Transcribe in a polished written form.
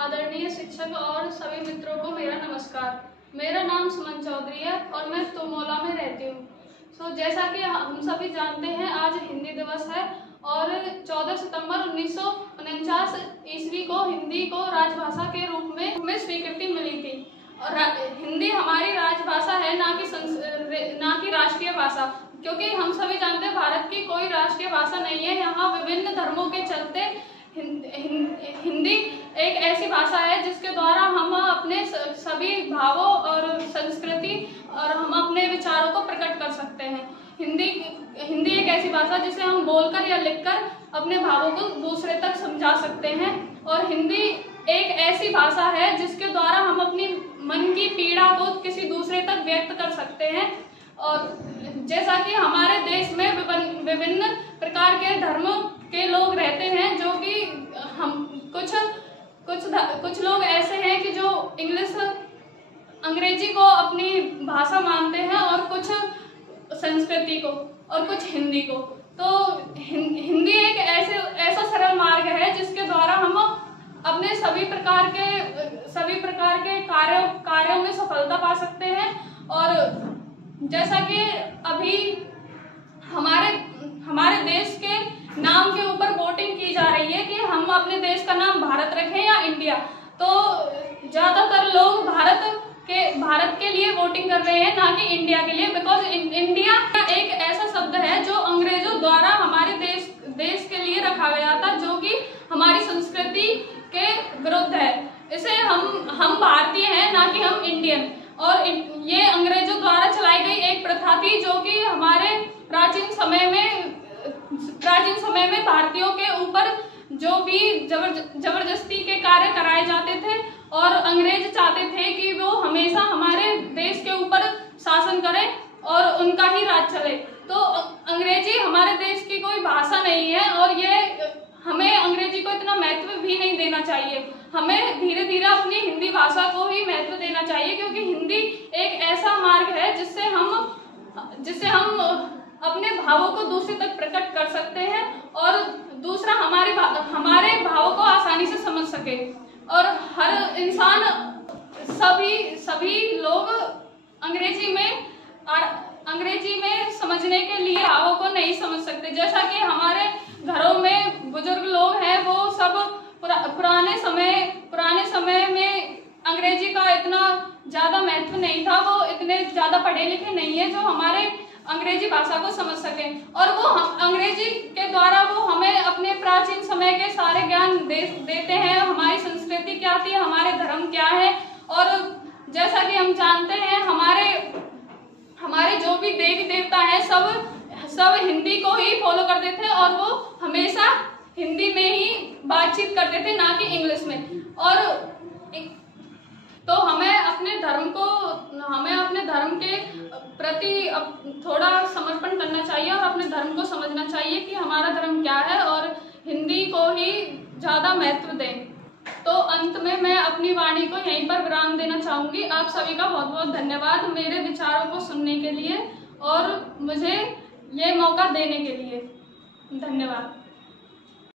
आदरणीय शिक्षक और सभी मित्रों को मेरा नमस्कार। मेरा नाम सुमन चौधरी है और मैं तुमोला में रहती हूँ। जैसा कि हम सभी जानते हैं, आज हिंदी दिवस है और 14 सितंबर 1949 ईस्वी को हिंदी को राजभाषा के रूप में स्वीकृति मिली थी। और हिंदी हमारी राजभाषा है, ना कि राष्ट्रीय भाषा, क्योंकि हम सभी जानते हैं भारत की कोई राष्ट्रीय भाषा नहीं है। यहाँ विभिन्न धर्मों के चलते हिंदी एक ऐसी भाषा है जिसके द्वारा हम अपने सभी भावों और संस्कृति और हम अपने विचारों को प्रकट कर सकते हैं। हिंदी एक ऐसी भाषा जिसे हम बोलकर या लिखकर अपने भावों को दूसरे तक समझा सकते हैं। और हिंदी एक ऐसी भाषा है जिसके द्वारा हम अपनी मन की पीड़ा को किसी दूसरे तक व्यक्त कर सकते हैं। और जैसा कि हमारे देश में विभिन्न प्रकार के धर्मों के लोग रहते हैं, जो कि हम कुछ लोग ऐसे हैं कि जो अंग्रेजी को अपनी भाषा मानते हैं और कुछ संस्कृति को और कुछ हिंदी को। तो हिंदी एक ऐसा सरल मार्ग है जिसके द्वारा हम अपने सभी प्रकार के कार्यों में सफलता पा सकते हैं। और जैसा कि अभी हमारे देश के नाम के ऊपर वोटिंग की जा रही है कि हम अपने देश का नाम भारत रखें या इंडिया, तो ज्यादातर लोग भारत के लिए वोटिंग कर रहे हैं, ना कि इंडिया के लिए। बिकॉज इंडिया एक ऐसा शब्द है जो अंग्रेजों द्वारा हमारे देश के लिए रखा गया था, जो कि हमारी संस्कृति के विरुद्ध है। इसे हम भारतीय हैं, ना कि हम इंडियन। और ये अंग्रेजों द्वारा चलाई गई एक प्रथा थी, जो कि हमारे प्राचीन समय में भारतीयों के ऊपर जो भी जबरदस्ती के कार्य कराए जाते थे और अंग्रेज चाहते थे कि वो हमेशा हमारे देश के ऊपर शासन करें और उनका ही राज चले। तो अंग्रेजी हमारे देश की कोई भाषा नहीं है और हमें अंग्रेजी को इतना महत्व भी नहीं देना चाहिए। हमें धीरे धीरे अपनी हिंदी भाषा को ही महत्व देना चाहिए, क्योंकि हिंदी एक ऐसा मार्ग है जिससे हम अपने भावों को दूसरे तक प्रकट कर सकते हैं और दूसरा हमारे भावों को आसानी से समझ सके। और हर इंसान सभी लोग अंग्रेजी में समझने के लिए भावों को नहीं समझ सकते। जैसा कि हमारे घरों में बुजुर्ग लोग हैं, वो सब पुराने समय में अंग्रेजी का इतना ज्यादा महत्व नहीं था, वो इतने ज्यादा पढ़े लिखे नहीं है जो हमारे अंग्रेजी भाषा को समझ सके। और वो अंग्रेजी के द्वारा वो हमें अपने प्राचीन समय के सारे ज्ञान देते हैं, हमारी संस्कृति क्या थी, हमारे धर्म क्या है। और जैसा कि हम जानते हैं, हमारे जो भी देवी देवता है सब हिंदी को ही फॉलो करते थे और वो हमेशा हिंदी में ही बातचीत करते थे, ना कि इंग्लिश में। और तो हमें अपने धर्म के प्रति थोड़ा समर्पण करना चाहिए और अपने धर्म को समझना चाहिए कि हमारा धर्म क्या है और हिंदी को ही ज्यादा महत्व दें। तो अंत में मैं अपनी वाणी को यहीं पर विराम देना चाहूंगी। आप सभी का बहुत बहुत धन्यवाद मेरे विचारों को सुनने के लिए और मुझे ये मौका देने के लिए। धन्यवाद।